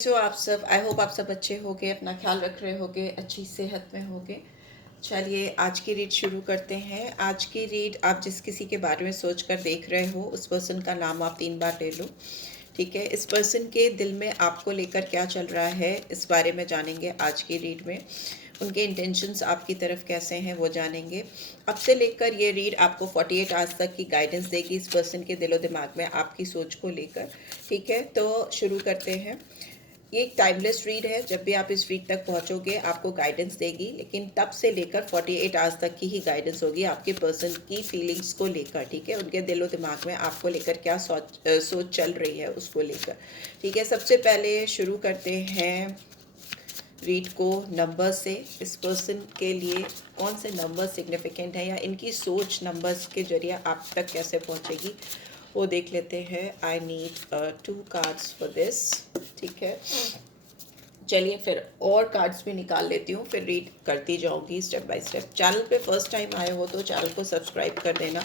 आप सब, I hope आप सब अच्छे होगे, अपना ख्याल रख रहे होगे, अच्छी सेहत में होगे। चलिए आज की रीड शुरू करते हैं। आज की रीड आप जिस किसी के बारे में सोच कर देख रहे हो उस पर्सन का नाम आप 3 बार ले लो। ठीक है, इस पर्सन के दिल में आपको लेकर क्या चल रहा है इस बारे में जानेंगे आज की रीड में। उनके इंटेंशंस आपकी तरफ कैसे हैं वो जानेंगे। अब से लेकर ये रीड आपको 48 आवर्स तक की गाइडेंस देगी इस पर्सन के दिलो दिमाग में आपकी सोच को लेकर। ठीक है, तो शुरू करते हैं। ये एक टाइमलेस रीड है, जब भी आप इस रीड तक पहुंचोगे आपको गाइडेंस देगी, लेकिन तब से लेकर 48 आवर्स तक की ही गाइडेंस होगी आपके पर्सन की फीलिंग्स को लेकर। ठीक है, उनके दिलो दिमाग में आपको लेकर क्या सोच चल रही है उसको लेकर। ठीक है, सबसे पहले शुरू करते हैं रीड को नंबर से। इस पर्सन के लिए कौन से नंबर सिग्निफिकेंट है या इनकी सोच नंबर्स के जरिए आप तक कैसे पहुंचेगी वो देख लेते हैं। I need 2 cards for this. ठीक है, चलिए फिर और कार्ड्स भी निकाल लेती हूँ, फिर रीड करती जाऊँगी स्टेप बाय स्टेप। चैनल पे फर्स्ट टाइम आए हो तो चैनल को सब्सक्राइब कर देना।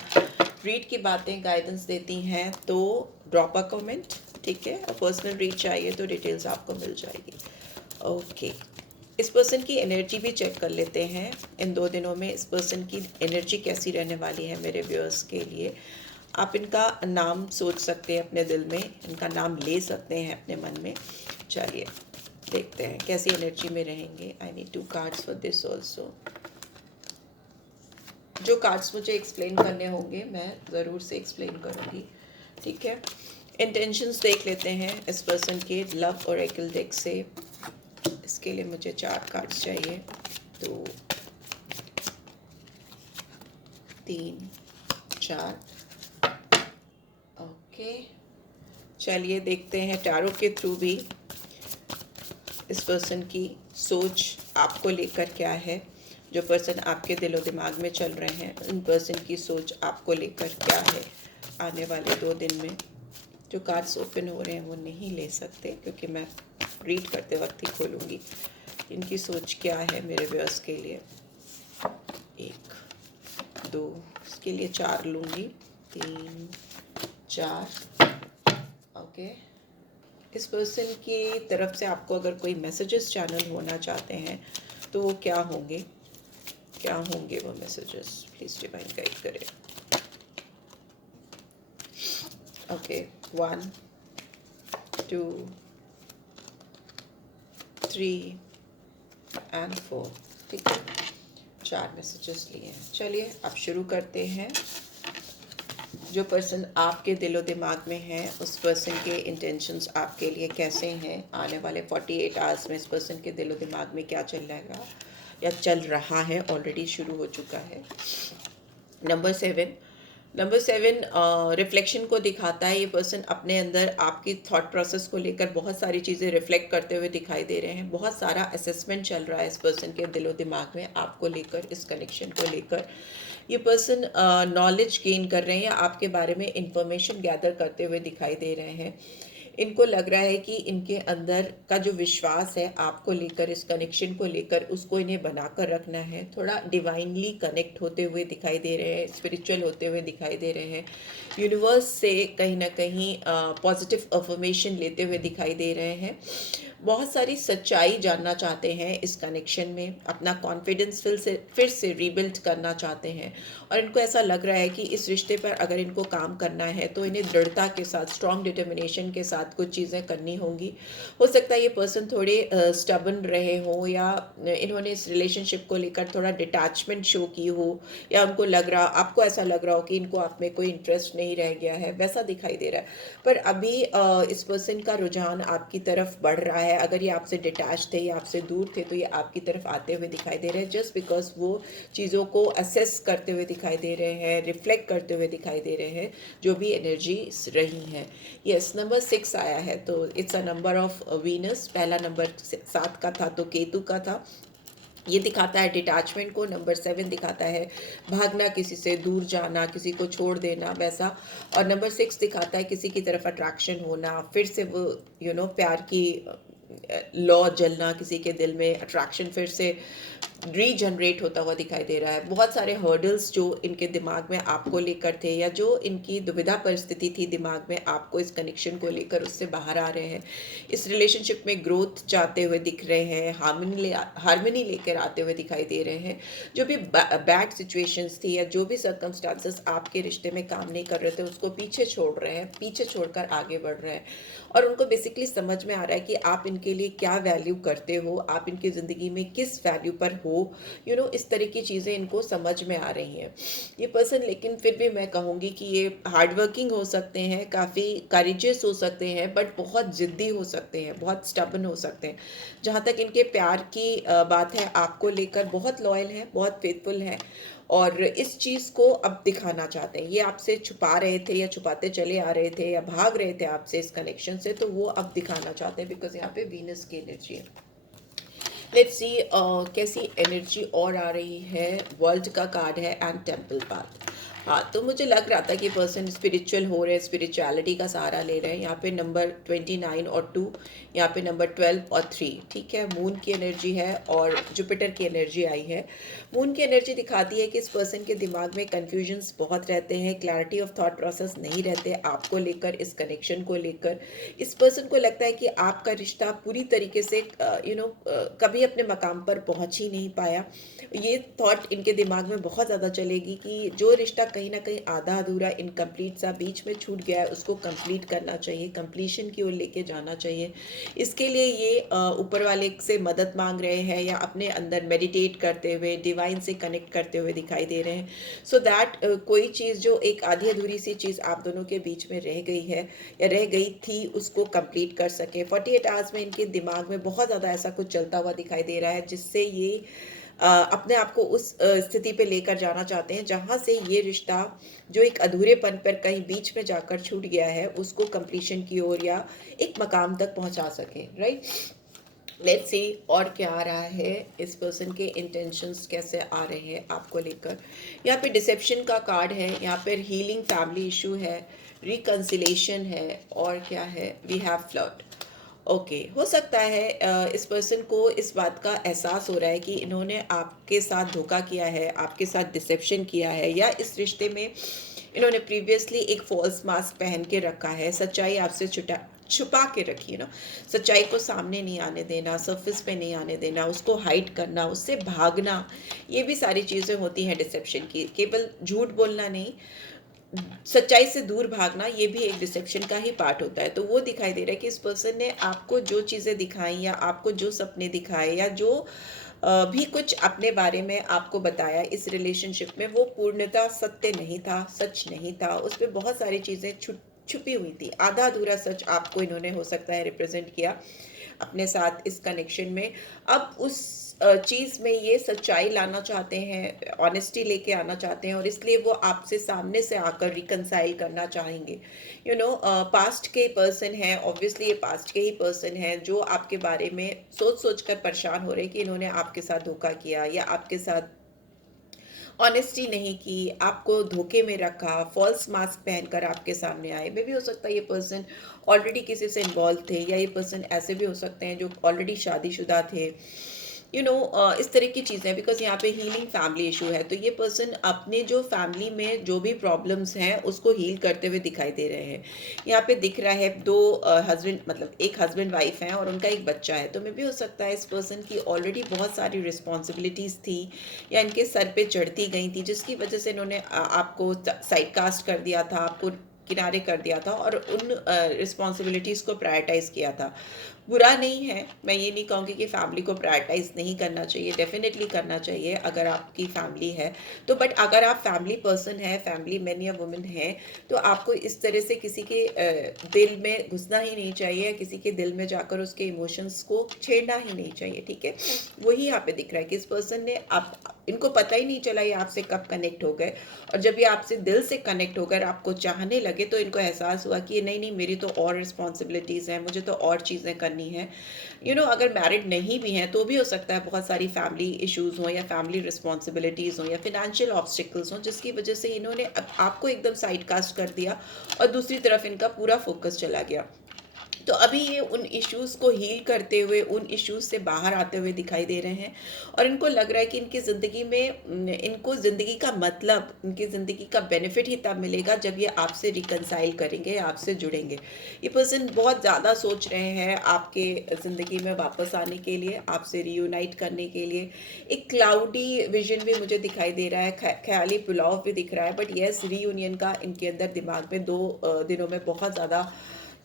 रीड की बातें गाइडेंस देती हैं तो ड्रॉप अ कमेंट। ठीक है, और पर्सनल रीड चाहिए तो डिटेल्स आपको मिल जाएगी। ओके, इस पर्सन की एनर्जी भी चेक कर लेते हैं। इन 2 दिनों में इस पर्सन की एनर्जी कैसी रहने वाली है मेरे व्यूअर्स के लिए। आप इनका नाम सोच सकते हैं अपने दिल में, इनका नाम ले सकते हैं अपने मन में। चलिए देखते हैं कैसी एनर्जी में रहेंगे। I need 2 cards for this also. जो कार्ड्स मुझे एक्सप्लेन करने होंगे मैं ज़रूर से एक्सप्लेन करूँगी। ठीक है, इंटेंशंस देख लेते हैं इस पर्सन के लव ओरेकल डेक से। इसके लिए मुझे 4 कार्ड्स चाहिए। 2 3 4। ओके, चलिए देखते हैं टैरो के थ्रू भी इस पर्सन की सोच आपको लेकर क्या है। जो पर्सन आपके दिलो दिमाग में चल रहे हैं उन पर्सन की सोच आपको लेकर क्या है आने वाले 2 दिन में। जो कार्ड्स ओपन हो रहे हैं वो नहीं ले सकते क्योंकि मैं रीड करते वक्त ही खोलूँगी। इनकी सोच क्या है मेरे व्यूअर्स के लिए। 1 2, इसके लिए 4 लूँगी। 3 4। ओके, इस पर्सन की तरफ से आपको अगर कोई मैसेजेस चैनल होना चाहते हैं तो वो क्या होंगे वो मैसेजेस, प्लीज़ डिवाइन गाइड करें। Okay, 1 2 3 and 4। ठीक है, 4 मैसेजेस लिए हैं। चलिए अब शुरू करते हैं। जो पर्सन आपके दिलो दिमाग में है उस पर्सन के इंटेंशंस आपके लिए कैसे हैं आने वाले 48 आवर्स में। इस पर्सन के दिलो दिमाग में क्या चल रहेगा या चल रहा है, ऑलरेडी शुरू हो चुका है। नंबर 7 रिफ्लेक्शन को दिखाता है। ये पर्सन अपने अंदर आपकी थॉट प्रोसेस को लेकर बहुत सारी चीज़ें रिफ्लेक्ट करते हुए दिखाई दे रहे हैं। बहुत सारा असेसमेंट चल रहा है इस पर्सन के दिलो दिमाग में आपको लेकर, इस कनेक्शन को लेकर। ये पर्सन नॉलेज गेन कर रहे हैं या आपके बारे में इंफॉर्मेशन गैदर करते हुए दिखाई दे रहे हैं। इनको लग रहा है कि इनके अंदर का जो विश्वास है आपको लेकर, इस कनेक्शन को लेकर, उसको इन्हें बनाकर रखना है। थोड़ा डिवाइनली कनेक्ट होते हुए दिखाई दे रहे हैं, स्पिरिचुअल होते हुए दिखाई दे रहे हैं। यूनिवर्स से कहीं ना कहीं पॉजिटिव अफर्मेशन लेते हुए दिखाई दे रहे हैं। बहुत सारी सच्चाई जानना चाहते हैं इस कनेक्शन में, अपना कॉन्फिडेंस फिर से रीबिल्ड करना चाहते हैं। और इनको ऐसा लग रहा है कि इस रिश्ते पर अगर इनको काम करना है तो इन्हें दृढ़ता के साथ, स्ट्रॉन्ग डिटर्मिनेशन के साथ कुछ चीज़ें करनी होंगी। हो सकता है ये पर्सन थोड़े स्टबन रहे हों या इन्होंने इस रिलेशनशिप को लेकर थोड़ा डिटैचमेंट शो की हो, या उनको लग रहा, आपको ऐसा लग रहा हो कि इनको आप में कोई इंटरेस्ट नहीं रह गया है, वैसा दिखाई दे रहा है। पर अभी इस पर्सन का रुझान आपकी तरफ बढ़ रहा है। अगर ये आपसे डिटैच थे या आपसे दूर थे तो ये आपकी तरफ आते हुए दिखाई दे रहे हैं, जस्ट बिकॉज वो चीज़ों को असेस करते हुए दिखाई दे रहे हैं, रिफ्लेक्ट करते हुए दिखाई दे रहे हैं जो भी एनर्जी रही हैं। यस, नंबर 6 आया है तो it's a number of Venus. पहला नंबर 7 का था तो केतु का था। ये दिखाता है डिटैचमेंट को। नंबर 7 दिखाता है भागना, किसी से दूर जाना, किसी को छोड़ देना, वैसा। और नंबर 6 दिखाता है किसी की तरफ अट्रैक्शन होना, फिर से वो प्यार की लौ जलना, किसी के दिल में अट्रैक्शन फिर से रीजनरेट होता हुआ दिखाई दे रहा है। बहुत सारे हर्डल्स जो इनके दिमाग में आपको लेकर थे, या जो इनकी दुविधा परिस्थिति थी दिमाग में आपको इस कनेक्शन को लेकर, उससे बाहर आ रहे हैं। इस रिलेशनशिप में ग्रोथ चाहते हुए दिख रहे हैं, हार्मनी लेकर आते हुए दिखाई दे रहे हैं। जो भी बैड सिचुएशंस थी या जो भी सर्कमस्टांसेस आपके रिश्ते में काम नहीं कर रहे थे, उसको पीछे छोड़ रहे हैं, पीछे छोड़कर आगे बढ़ रहे हैं। और उनको बेसिकली समझ में आ रहा है कि आप इनके लिए क्या वैल्यू करते हो, आप इनकी ज़िंदगी में किस वैल्यू पर हो। इस तरह की चीज़ें इनको समझ में आ रही हैं ये पर्सन। लेकिन फिर भी मैं कहूँगी कि ये हार्ड वर्किंग हो सकते हैं, काफ़ी करेजियस हो सकते हैं, बट बहुत ज़िद्दी हो सकते हैं, बहुत स्टबन हो सकते हैं। जहाँ तक इनके प्यार की बात है, आपको लेकर बहुत लॉयल है, बहुत फेथफुल है, और इस चीज़ को अब दिखाना चाहते हैं। ये आपसे छुपा रहे थे या छुपाते चले आ रहे थे या भाग रहे थे आपसे इस कनेक्शन से, तो वो अब दिखाना चाहते हैं, बिकॉज यहाँ पे वीनस की एनर्जी है। लेट्स सी कैसी एनर्जी और आ रही है। वर्ल्ड का कार्ड है एंड टेम्पल पाथ। हाँ, तो मुझे लग रहा था कि पर्सन स्पिरिचुअल हो रहे हैं, स्पिरिचुअलिटी का सहारा ले रहे हैं। यहाँ पे नंबर 29 और 2, यहाँ पे नंबर 12 और 3, ठीक है। मून की एनर्जी है और जुपिटर की एनर्जी आई है। मून की एनर्जी दिखाती है कि इस पर्सन के दिमाग में कन्फ्यूजन्स बहुत रहते हैं, क्लैरिटी ऑफ थॉट प्रोसेस नहीं रहते आपको लेकर, इस कनेक्शन को लेकर। इस पर्सन को लगता है कि आपका रिश्ता पूरी तरीके से कभी अपने मकाम पर पहुंच ही नहीं पाया। ये थॉट इनके दिमाग में बहुत ज़्यादा चलेगी कि जो रिश्ता कहीं ना कहीं आधा अधूरा, इनकम्प्लीट सा बीच में छूट गया है, उसको कंप्लीट करना चाहिए, कंप्लीशन की ओर लेके जाना चाहिए। इसके लिए ये ऊपर वाले से मदद मांग रहे हैं, या अपने अंदर मेडिटेट करते हुए, डिवाइन से कनेक्ट करते हुए दिखाई दे रहे हैं, सो दैट कोई चीज़ जो एक आधी अधूरी सी चीज़ आप दोनों के बीच में रह गई है या रह गई थी, उसको कंप्लीट कर सके। 48 आवर्स में इनके दिमाग में बहुत ज़्यादा ऐसा कुछ चलता हुआ दिखाई दे रहा है, जिससे ये अपने आप को उस स्थिति पे लेकर जाना चाहते हैं जहाँ से ये रिश्ता जो एक अधूरेपन पर कहीं बीच में जाकर छूट गया है, उसको कंप्लीशन की ओर या एक मकाम तक पहुँचा सकें, राइट। लेट्स सी और क्या आ रहा है, इस पर्सन के इंटेंशंस कैसे आ रहे हैं आपको लेकर। यहाँ पे डिसेप्शन का कार्ड है, यहाँ पर हीलिंग फैमिली इशू है, रिकन्सिलेशन है, और क्या है, वी हैव फ्लर्ट। ओके, हो सकता है इस पर्सन को इस बात का एहसास हो रहा है कि इन्होंने आपके साथ धोखा किया है, आपके साथ डिसेप्शन किया है, या इस रिश्ते में इन्होंने प्रीवियसली एक फॉल्स मास्क पहन के रखा है, सच्चाई आपसे छुपा के रखी ना। सच्चाई को सामने नहीं आने देना, सरफेस पे नहीं आने देना, उसको हाइड करना, उससे भागना, ये भी सारी चीज़ें होती हैं डिसेप्शन की। केवल झूठ बोलना नहीं, सच्चाई से दूर भागना, ये भी एक डिसेप्शन का ही पार्ट होता है। तो वो दिखाई दे रहा है कि इस पर्सन ने आपको जो चीज़ें दिखाई, या आपको जो सपने दिखाए, या जो भी कुछ अपने बारे में आपको बताया इस रिलेशनशिप में, वो पूर्णतः सत्य नहीं था, सच नहीं था। उस पर बहुत सारी चीज़ें छुपी हुई थी, आधा अधूरा सच आपको इन्होंने हो सकता है रिप्रेजेंट किया अपने साथ इस कनेक्शन में। अब उस चीज़ में ये सच्चाई लाना चाहते हैं, ऑनेस्टी लेके आना चाहते हैं, और इसलिए वो आपसे सामने से आकर रिकंसाइल करना चाहेंगे। पास्ट के पर्सन हैं, ऑब्वियसली ये पास्ट के ही पर्सन हैं जो आपके बारे में सोच सोच कर परेशान हो रहे हैं कि इन्होंने आपके साथ धोखा किया, या आपके साथ ऑनेस्टी नहीं की, आपको धोखे में रखा, फॉल्स मास्क पहनकर आपके सामने आए। मे भी हो सकता है ये पर्सन ऑलरेडी किसी से इन्वॉल्व थे, या ये पर्सन ऐसे भी हो सकते हैं जो ऑलरेडी शादीशुदा थे। इस तरह की चीज़ें, बिकॉज यहाँ पे हीलिंग फैमिली इशू है, तो ये पर्सन अपने जो फैमिली में जो भी प्रॉब्लम्स हैं उसको हील करते हुए दिखाई दे रहे हैं। यहाँ पे दिख रहा है दो हस्बैंड, मतलब एक हस्बैंड वाइफ हैं और उनका एक बच्चा है। तो मे भी हो सकता है इस पर्सन की ऑलरेडी बहुत सारी रिस्पॉन्सिबिलिटीज़ थी, या इनके सर पे चढ़ती गई थी, जिसकी वजह से इन्होंने आपको साइड कास्ट कर दिया था, आपको किनारे कर दिया था, और उन रिस्पॉन्सिबिलिटीज़ को प्रायोरिटाइज़ किया था। बुरा नहीं है, मैं ये नहीं कहूँगी कि फैमिली को प्रायोरिटाइज़ नहीं करना चाहिए, डेफिनेटली करना चाहिए अगर आपकी फैमिली है तो। बट अगर आप फैमिली पर्सन है, फैमिली मैन या वुमेन है, तो आपको इस तरह से किसी के दिल में घुसना ही नहीं चाहिए, किसी के दिल में जाकर उसके इमोशंस को छेड़ना ही नहीं चाहिए, ठीक है। वही यहाँ पे दिख रहा है कि इस पर्सन ने आप, इनको पता ही नहीं चला ये आपसे कब कनेक्ट हो गए, और जब ये आपसे दिल से कनेक्ट होकर आपको चाहने लगे तो इनको एहसास हुआ कि नहीं नहीं, मेरी तो और रिस्पॉन्सिबिलिटीज़ हैं, मुझे तो और चीज़ें करनी है। अगर मैरिड नहीं भी हैं तो भी हो सकता है बहुत सारी फैमिली इश्यूज़ हों, या फैमिली रिस्पॉन्सिबिलिटीज़ हों, या फिनेंशियल ऑब्स्टिकल्स हों, जिसकी वजह से इन्होंने आपको एकदम साइड कास्ट कर दिया और दूसरी तरफ इनका पूरा फोकस चला गया। तो अभी ये उन इश्यूज़ को हील करते हुए, उन इश्यूज़ से बाहर आते हुए दिखाई दे रहे हैं और इनको लग रहा है कि इनकी ज़िंदगी में इनको ज़िंदगी का मतलब, इनकी ज़िंदगी का बेनिफिट ही तब मिलेगा जब ये आपसे रिकंसाइल करेंगे, आपसे जुड़ेंगे। ये पर्सन बहुत ज़्यादा सोच रहे हैं आपके ज़िंदगी में वापस आने के लिए, आपसे रियूनाइट करने के लिए। एक क्लाउडी विजन भी मुझे दिखाई दे रहा है, ख्याली पुलाव भी दिख रहा है, बट येस रीयूनियन का इनके अंदर दिमाग में 2 दिनों में बहुत ज़्यादा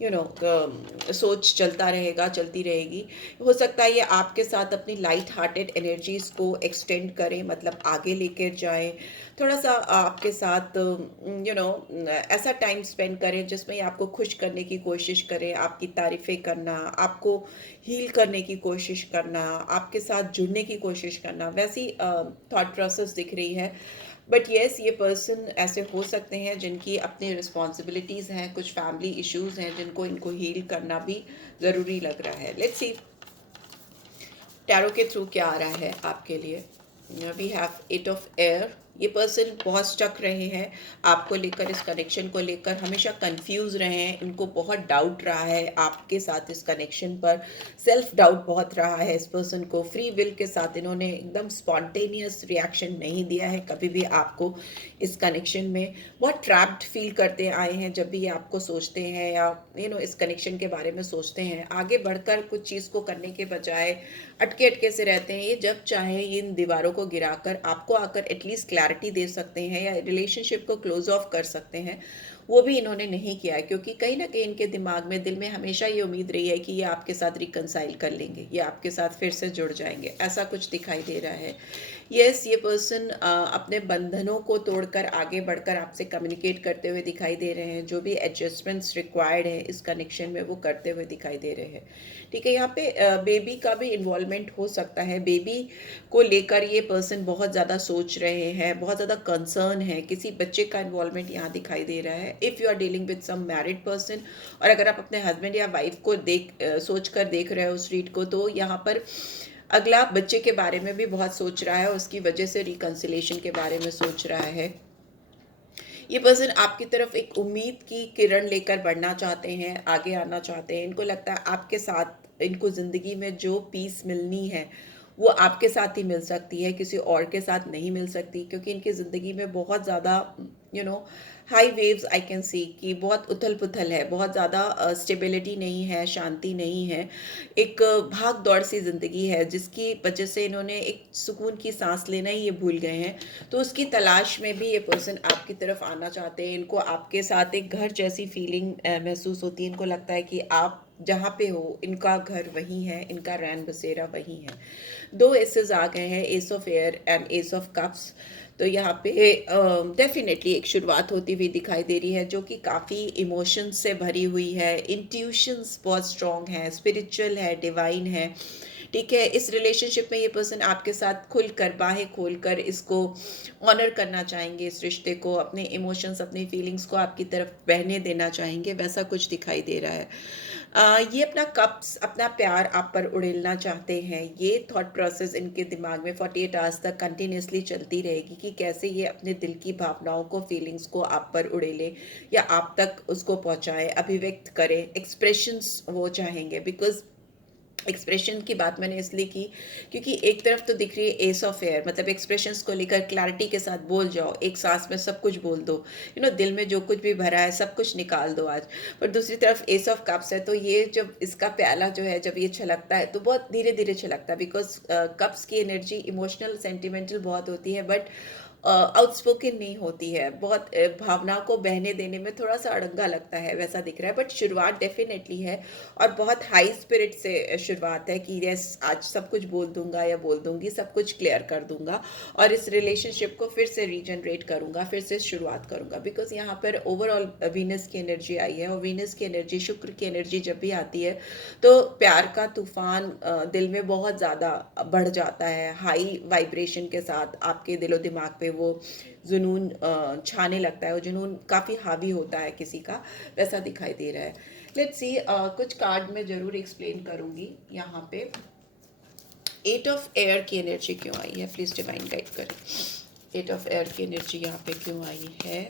सोच चलता रहेगा, चलती रहेगी। हो सकता है ये आपके साथ अपनी लाइट हार्टेड एनर्जीज़ को एक्सटेंड करें, मतलब आगे लेकर जाएं, थोड़ा सा आपके साथ ऐसा टाइम स्पेंड करें जिसमें ये आपको खुश करने की कोशिश करें, आपकी तारीफ़ें करना, आपको हील करने की कोशिश करना, आपके साथ जुड़ने की कोशिश करना, वैसी थॉट प्रोसेस दिख रही है। बट येस ये पर्सन ऐसे हो सकते हैं जिनकी अपनी रिस्पॉन्सिबिलिटीज़ हैं, कुछ फैमिली इश्यूज़ हैं जिनको इनको हील करना भी ज़रूरी लग रहा है। लेट्स सी टैरो के थ्रू क्या आ रहा है आपके लिए। We have 8 of air. ये पर्सन बहुत स्टक रहे हैं आपको लेकर, इस कनेक्शन को लेकर हमेशा कंफ्यूज रहे हैं, इनको बहुत डाउट रहा है आपके साथ इस कनेक्शन पर, सेल्फ डाउट बहुत रहा है इस पर्सन को। फ्री विल के साथ इन्होंने एकदम स्पॉन्टेनियस रिएक्शन नहीं दिया है कभी भी आपको इस कनेक्शन में। बहुत ट्रैप्ड फील करते आए हैं जब भी ये आपको सोचते हैं या इस कनेक्शन के बारे में सोचते हैं, आगे बढ़कर कुछ चीज़ को करने के बजाय अटके अटके से रहते हैं। ये जब चाहें इन दीवारों को गिराकर आपको आकर एटलीस्ट क्लैरिटी दे सकते हैं या रिलेशनशिप को क्लोज ऑफ कर सकते हैं, वो भी इन्होंने नहीं किया है, क्योंकि कहीं ना कहीं इनके दिमाग में, दिल में हमेशा ये उम्मीद रही है कि ये आपके साथ रिकंसाइल कर लेंगे, ये आपके साथ फिर से जुड़ जाएंगे, ऐसा कुछ दिखाई दे रहा है। यस ये पर्सन अपने बंधनों को तोड़कर आगे बढ़कर आपसे कम्युनिकेट करते हुए दिखाई दे रहे हैं, जो भी एडजस्टमेंट्स रिक्वायर्ड है इस कनेक्शन में वो करते हुए दिखाई दे रहे हैं। ठीक है, यहाँ पे बेबी का भी इन्वॉल्वमेंट हो सकता है। बेबी को लेकर ये पर्सन बहुत ज़्यादा सोच रहे हैं, बहुत ज़्यादा कंसर्न है, किसी बच्चे का इन्वॉल्वमेंट यहाँ दिखाई दे रहा है। If you are dealing with some married person, और अगर आप अपने हस्बैंड या वाइफ को सोच कर देख रहे हो उस रीड को, तो यहाँ पर अगला बच्चे के बारे में भी बहुत सोच रहा है, उसकी वजह से रिकंसिलेशन के बारे में सोच रहा है। ये पर्सन आपकी तरफ एक उम्मीद की किरण लेकर बढ़ना चाहते हैं, आगे आना चाहते हैं। इनको लगता है आपके साथ इनको ज़िंदगी में जो पीस मिलनी है वो आपके साथ ही मिल सकती है, किसी और के साथ नहीं मिल सकती, क्योंकि इनकी ज़िंदगी में बहुत ज़्यादा high waves I can see कि बहुत उथल पुथल है, बहुत ज़्यादा स्टेबिलिटी नहीं है, शांति नहीं है, एक भाग दौड़ सी ज़िंदगी है जिसकी वजह से इन्होंने एक सुकून की सांस लेना ही ये भूल गए हैं। तो उसकी तलाश में भी ये पर्सन आपकी तरफ आना चाहते हैं। इनको आपके साथ एक घर जैसी फीलिंग महसूस होती है, इनको लगता है कि आप जहाँ पे हो इनका घर वही है, इनका रैन बसेरा वही है। 2 एसेस आ गए हैं, S of air and S of cups. तो यहाँ पे डेफिनेटली एक शुरुआत होती हुई दिखाई दे रही है जो कि काफ़ी इमोशंस से भरी हुई है, इंट्यूशंस बहुत स्ट्रॉन्ग है, स्पिरिचुअल है, डिवाइन है। ठीक है, इस रिलेशनशिप में ये पर्सन आपके साथ खुलकर, बाहें खोलकर इसको ऑनर करना चाहेंगे, इस रिश्ते को, अपने इमोशंस, अपनी फीलिंग्स को आपकी तरफ बहने देना चाहेंगे, वैसा कुछ दिखाई दे रहा है। ये अपना कप्स, अपना प्यार आप पर उड़ेलना चाहते हैं। ये थॉट प्रोसेस इनके दिमाग में 48 आवर्स तक कंटिन्यूसली चलती रहेगी कि कैसे ये अपने दिल की भावनाओं को, फीलिंग्स को आप पर उड़ेले या आप तक उसको पहुंचाए, अभिव्यक्त करें, एक्सप्रेशंस वो चाहेंगे। बिकॉज एक्सप्रेशन की बात मैंने इसलिए की क्योंकि एक तरफ तो दिख रही है एस ऑफ एयर, मतलब एक्सप्रेशंस को लेकर क्लैरिटी के साथ बोल जाओ, एक सांस में सब कुछ बोल दो, दिल में जो कुछ भी भरा है सब कुछ निकाल दो आज। पर दूसरी तरफ एस ऑफ कप्स है, तो ये जब इसका प्याला जो है जब ये छलकता है तो बहुत धीरे धीरे छलकता है, बिकॉज कप्स की एनर्जी इमोशनल, सेंटिमेंटल बहुत होती है, बट आउटस्पोकन नहीं होती है, बहुत भावनाओं को बहने देने में थोड़ा सा अड़ंगा लगता है, वैसा दिख रहा है। बट शुरुआत डेफिनेटली है और बहुत हाई स्पिरिट से शुरुआत है कि यस आज सब कुछ बोल दूंगा या बोल दूंगी, सब कुछ क्लियर कर दूंगा और इस रिलेशनशिप को फिर से रीजनरेट करूंगा, फिर से शुरुआत करूंगा। बिकॉज यहाँ पर ओवरऑल वीनस की एनर्जी आई है और वीनस की एनर्जी, शुक्र की एनर्जी जब भी आती है तो प्यार का तूफान दिल में बहुत ज़्यादा बढ़ जाता है, हाई वाइब्रेशन के साथ आपके दिलो दिमाग पे वो जुनून छाने लगता है, वो जुनून काफ़ी हावी होता है किसी का, वैसा दिखाई दे रहा है। लेट्स सी कुछ कार्ड में ज़रूर एक्सप्लेन करूँगी। यहाँ पे 8 ऑफ एयर की एनर्जी क्यों आई है, प्लीज़ डिवाइन गाइड करें। 8 ऑफ एयर की एनर्जी यहाँ पे क्यों आई है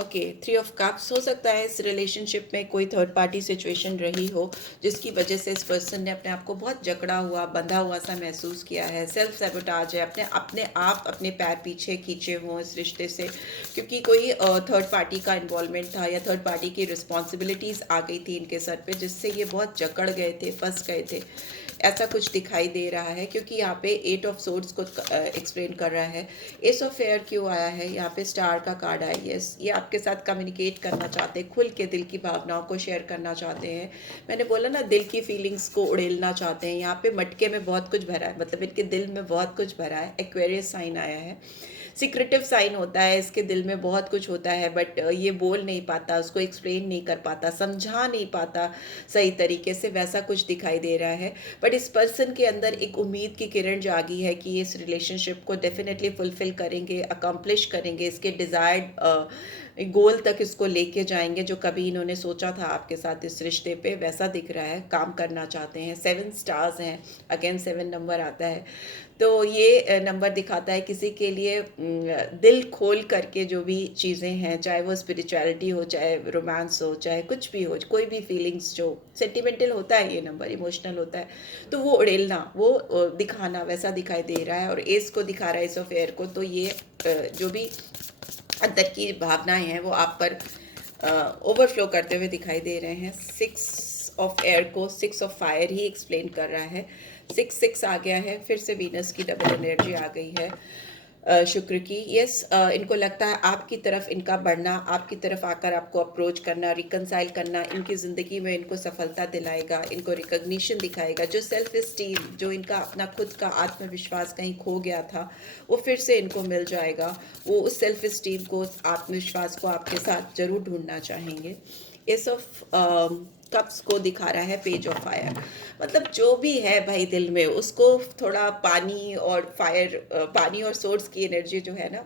ओके, 3 ऑफ कप्स। हो सकता है इस रिलेशनशिप में कोई थर्ड पार्टी सिचुएशन रही हो जिसकी वजह से इस पर्सन ने अपने आप को बहुत जकड़ा हुआ, बंधा हुआ सा महसूस किया है। सेल्फ सैबोटाज है, अपने अपने आप अपने पैर पीछे खींचे हों इस रिश्ते से, क्योंकि कोई थर्ड पार्टी का इन्वॉल्वमेंट था या थर्ड पार्टी की रिस्पॉन्सिबिलिटीज़ आ गई थी इनके सर पे, जिससे ये बहुत जकड़ गए थे, फंस गए थे। ऐसा कुछ दिखाई दे रहा है, क्योंकि यहाँ पे 8 ऑफ सोर्ड्स को एक्सप्लेन कर रहा है। एस ऑफ फेयर क्यों आया है? यहाँ पे स्टार का कार्ड आया। यस, ये आपके साथ कम्युनिकेट करना चाहते हैं, खुल के दिल की भावनाओं को शेयर करना चाहते हैं। मैंने बोला ना, दिल की फीलिंग्स को उड़ेलना चाहते हैं। यहाँ पे मटके में बहुत कुछ भरा है, मतलब इनके दिल में बहुत कुछ भरा है। एक्वेरियस साइन आया है, सीक्रेटिव साइन होता है, इसके दिल में बहुत कुछ होता है, बट ये बोल नहीं पाता, उसको एक्सप्लेन नहीं कर पाता, समझा नहीं पाता सही तरीके से, वैसा कुछ दिखाई दे रहा है। बट इस पर्सन के अंदर एक उम्मीद की किरण जागी है कि ये इस रिलेशनशिप को डेफिनेटली फुलफिल करेंगे, अकम्प्लिश करेंगे, इसके डिज़ायर्ड गोल तक इसको लेके जाएंगे। जो कभी इन्होंने सोचा था आपके साथ इस रिश्ते पे, वैसा दिख रहा है, काम करना चाहते हैं। 7 स्टार्स हैं, अगेन 7 नंबर आता है, तो ये नंबर दिखाता है किसी के लिए दिल खोल करके जो भी चीज़ें हैं, चाहे वो स्पिरिचुअलिटी हो, चाहे रोमांस हो, चाहे कुछ भी हो, कोई भी फीलिंग्स, जो सेंटिमेंटल होता है ये नंबर, इमोशनल होता है, तो वो उड़ेलना, वो दिखाना, वैसा दिखाई दे रहा है। और एस को दिखा रहा है, एस ऑफ एयर को, तो ये जो भी अंदर की भावनाएं हैं वो आप पर ओवरफ्लो करते हुए दिखाई दे रहे हैं। 6 ऑफ एयर को 6 ऑफ फायर ही एक्सप्लेन कर रहा है। 6 आ गया है, फिर से वीनस की डबल एनर्जी आ गई है, शुक्र की। यस, इनको लगता है आपकी तरफ इनका बढ़ना, आपकी तरफ आकर आपको अप्रोच करना, रिकनसाइल करना इनकी ज़िंदगी में इनको सफलता दिलाएगा, इनको रिकग्निशन दिखाएगा। जो सेल्फ इस्टीम, जो इनका अपना खुद का आत्मविश्वास कहीं खो गया था, वो फिर से इनको मिल जाएगा। वो उस सेल्फ इस्टीम को, आत्मविश्वास को आपके साथ ज़रूर ढूंढना चाहेंगे। एस ऑफ कप्स को दिखा रहा है पेज ऑफ फायर, मतलब जो भी है भाई दिल में, उसको थोड़ा पानी और फायर, पानी और सोर्स की एनर्जी जो है ना,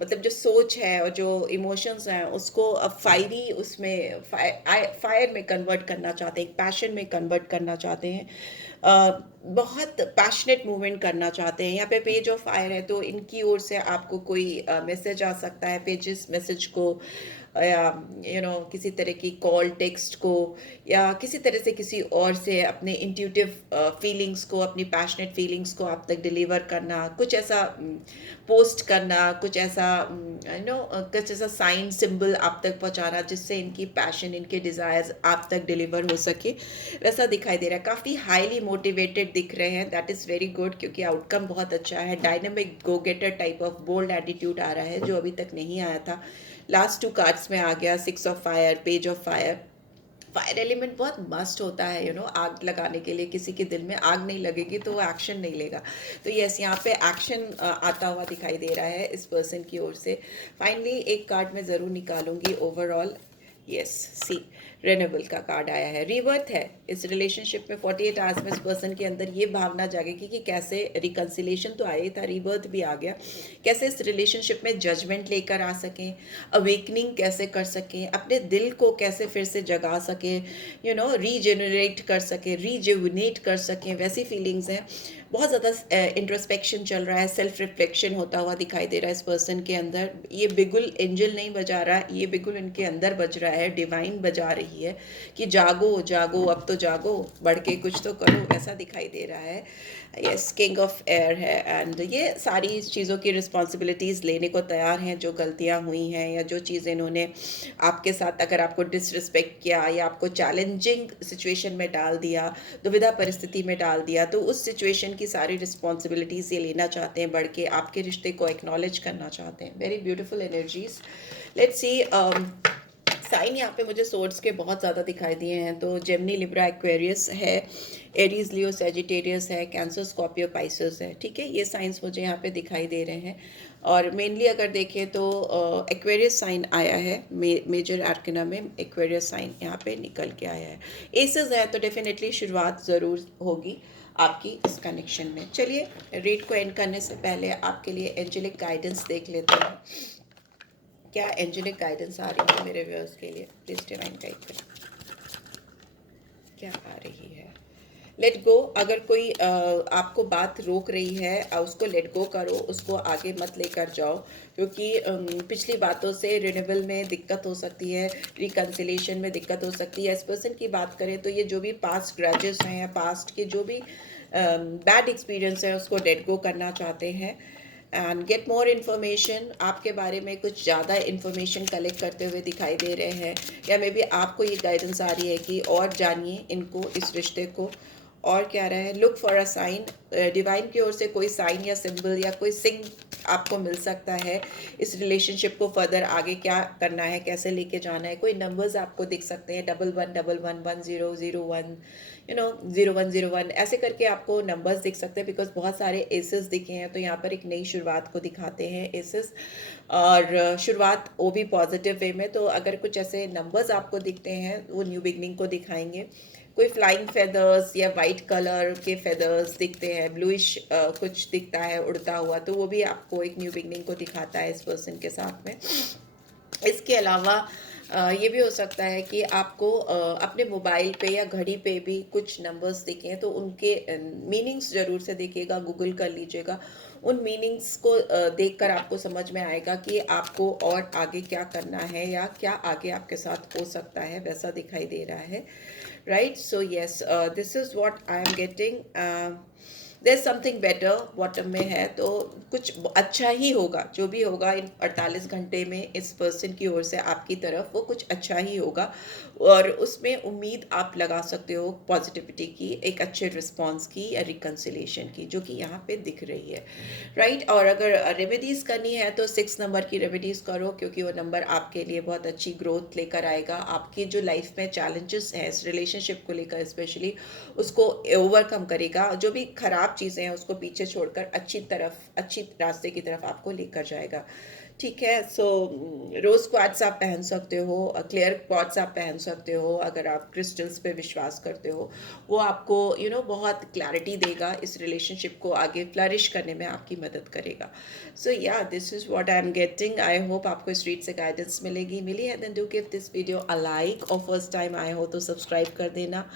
मतलब जो सोच है और जो इमोशंस हैं, उसको अब फायरी, उसमें फायर में कन्वर्ट करना चाहते हैं, पैशन में कन्वर्ट करना चाहते हैं, बहुत पैशनेट मूवमेंट करना चाहते हैं। यहाँ पे पेज ऑफ फायर है, तो इनकी ओर से आपको कोई मैसेज आ सकता है, पेजेस मैसेज को, या किसी तरह की कॉल, टेक्स्ट को, या किसी तरह से किसी और से अपने इंट्यूटिव फीलिंग्स को, अपनी पैशनेट फीलिंग्स को आप तक डिलीवर करना, कुछ ऐसा पोस्ट करना, कुछ ऐसा कुछ ऐसा साइन सिंबल आप तक पहुंचाना, जिससे इनकी पैशन, इनके डिज़ायर्स आप तक डिलीवर हो सके, वैसा दिखाई दे रहा है। काफ़ी हाईली मोटिवेटेड दिख रहे हैं, दैट इज़ वेरी गुड, क्योंकि आउटकम बहुत अच्छा है। Dynamic, go getter type of bold attitude आ रहा है, जो अभी तक नहीं आया था। लास्ट 2 कार्ड्स में आ गया 6 of fire, page of fire. Fire element बहुत मस्ट होता है, आग लगाने के लिए। किसी के दिल में आग नहीं लगेगी तो वो एक्शन नहीं लेगा। तो यस, यहाँ पे एक्शन आता हुआ दिखाई दे रहा है इस पर्सन की ओर से। फाइनली एक कार्ड मैं ज़रूर निकालूंगी ओवरऑल। यस, सी, रेनेबल का कार्ड आया है, रीबर्थ है। इस रिलेशनशिप में 48 आवर्स में इस पर्सन के अंदर ये भावना जागेगी कि कैसे रिकन्सिलेशन तो आया ही था, रीबर्थ भी आ गया। कैसे इस रिलेशनशिप में जजमेंट लेकर आ सकें, अवेकनिंग कैसे कर सकें, अपने दिल को कैसे फिर से जगा सकें, रीजेनरेट कर सकें, रीजुविनेट कर सकें, वैसी फीलिंग्स हैं। बहुत ज़्यादा इंट्रोस्पेक्शन चल रहा है, सेल्फ रिफ्लेक्शन होता हुआ दिखाई दे रहा है इस पर्सन के अंदर। ये बिगुल एंजल नहीं बजा रहा, ये बिगुल इनके अंदर बज रहा है, डिवाइन बजा रही है कि जागो जागो, अब तो जागो, बढ़ के कुछ तो करो, ऐसा दिखाई दे रहा है। यस, किंग ऑफ एयर है, एंड ये सारी चीज़ों की रिस्पॉन्सिबिलिटीज़ लेने को तैयार हैं, जो गलतियाँ हुई हैं या जो चीज़ें इन्होंने आपके साथ, अगर आपको डिसरिस्पेक्ट किया या आपको चैलेंजिंग सिचुएशन में डाल दिया, दुविधा परिस्थिति में डाल दिया, तो उस सिचुएशन की सारी रिस्पॉन्सिबिलिटीज़ ये लेना चाहते हैं, बढ़ के आपके रिश्ते को एक्नॉलेज करना चाहते हैं। Very beautiful energies. Let's see, sign यहाँ पे मुझे सोर्ड्स के बहुत ज़्यादा दिखाई दिए हैं, तो जेमिनी, लिब्रा, एक्वेरियस है, एरीज, लियो, सेजिटेरियस है, कैंसर, स्कॉर्पियो, पाइसेस है। ठीक है, ये साइंस मुझे यहाँ पे दिखाई दे रहे हैं। और मेनली अगर देखें तो एक्वेरियस साइन आया है, मेजर आर्कना में एक्वेरियस साइन यहाँ पे निकल के आया है। एसेस है, तो डेफिनेटली शुरुआत ज़रूर होगी आपकी इस कनेक्शन में। चलिए, रीड को एंड करने से पहले आपके लिए एंजेलिक गाइडेंस देख लेते हैं। क्या एंजेलिक गाइडेंस आ रही है मेरे व्यूअर्स के लिए? प्लीज डिवाइन गाइड करें, क्या आ रही है? Let go. अगर कोई आपको बात रोक रही है, उसको लेट गो करो, उसको आगे मत लेकर जाओ, क्योंकि पिछली बातों से रिन्यूअल में दिक्कत हो सकती है, रिकन्सिलेशन में दिक्कत हो सकती है। इस पर्सन की बात करें तो ये जो भी पास्ट ग्रजेस हैं या पास्ट के जो भी बैड एक्सपीरियंस है उसको लेट गो करना चाहते हैं एंड गेट मोर इन्फॉर्मेशन। आपके बारे में कुछ ज़्यादा इन्फॉर्मेशन कलेक्ट करते हुए दिखाई दे रहे हैं, या मे बी आपको ये गाइडेंस आ रही है कि और जानिए इनको, इस रिश्ते को। और क्या रहा है, look for a sign. Divine की ओर से कोई साइन या सिंबल या कोई सिंग आपको मिल सकता है। इस रिलेशनशिप को फर्दर आगे क्या करना है, कैसे लेके जाना है। कोई नंबर्स आपको दिख सकते हैं, 1111 1001, 0101, ऐसे करके आपको नंबर्स दिख सकते हैं, बिकॉज बहुत सारे एसेस दिखे हैं। तो यहाँ पर एक नई शुरुआत को दिखाते हैं एसेस, और शुरुआत वो भी पॉजिटिव वे में। तो अगर कुछ ऐसे नंबर्स आपको दिखते हैं, वो न्यू बिगनिंग को दिखाएंगे। कोई फ्लाइंग फेदर्स या वाइट कलर के फेदर्स दिखते हैं, ब्लूइश कुछ दिखता है उड़ता हुआ, तो वो भी आपको एक न्यू बिगनिंग को दिखाता है इस पर्सन के साथ में। इसके अलावा ये भी हो सकता है कि आपको अपने मोबाइल पे या घड़ी पे भी कुछ नंबर्स दिखें, तो उनके मीनिंग्स ज़रूर से देखिएगा, गूगल कर लीजिएगा। उन मीनिंग्स को देखकर आपको समझ में आएगा कि आपको और आगे क्या करना है या क्या आगे आपके साथ हो सकता है, वैसा दिखाई दे रहा है। Right, so yes, this is what I am getting. There something better bottom में है, तो कुछ अच्छा ही होगा। जो भी होगा इन 48 घंटे में इस पर्सन की ओर से आपकी तरफ, वो कुछ अच्छा ही होगा, और उसमें उम्मीद आप लगा सकते हो पॉजिटिविटी की, एक अच्छे रिस्पॉन्स की या रिकन्सिलेशन की, जो कि यहाँ पे दिख रही है। राइट, और अगर रेमेडीज़ करनी है तो 6 नंबर की रेमेडीज़ करो, क्योंकि वो नंबर आपके लिए बहुत अच्छी ग्रोथ लेकर आएगा। आपकी जो लाइफ में चैलेंजेस हैं इस रिलेशनशिप को लेकर स्पेशली, उसको ओवरकम करेगा। जो भी खराब चीज़ें हैं उसको पीछे छोड़कर अच्छी रास्ते की तरफ आपको लेकर जाएगा। ठीक है, सो रोज़ क्वार्ट्स आप पहन सकते हो, क्लियर क्वार्ट्स आप पहन सकते हो, अगर आप क्रिस्टल्स पे विश्वास करते हो। वो आपको बहुत क्लैरिटी देगा, इस रिलेशनशिप को आगे फ्लरिश करने में आपकी मदद करेगा। So yeah, this is what I am getting. I hope आपको इस रीड से गाइडेंस मिली है। Then do give this video a like, और फर्स्ट टाइम आए हो तो सब्सक्राइब कर देना,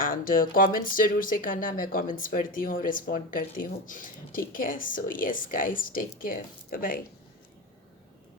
एंड कमेंट्स ज़रूर से करना। मैं कमेंट्स पढ़ती हूँ, रिस्पॉन्ड करती हूँ। ठीक है, so yes guys, take care, bye bye.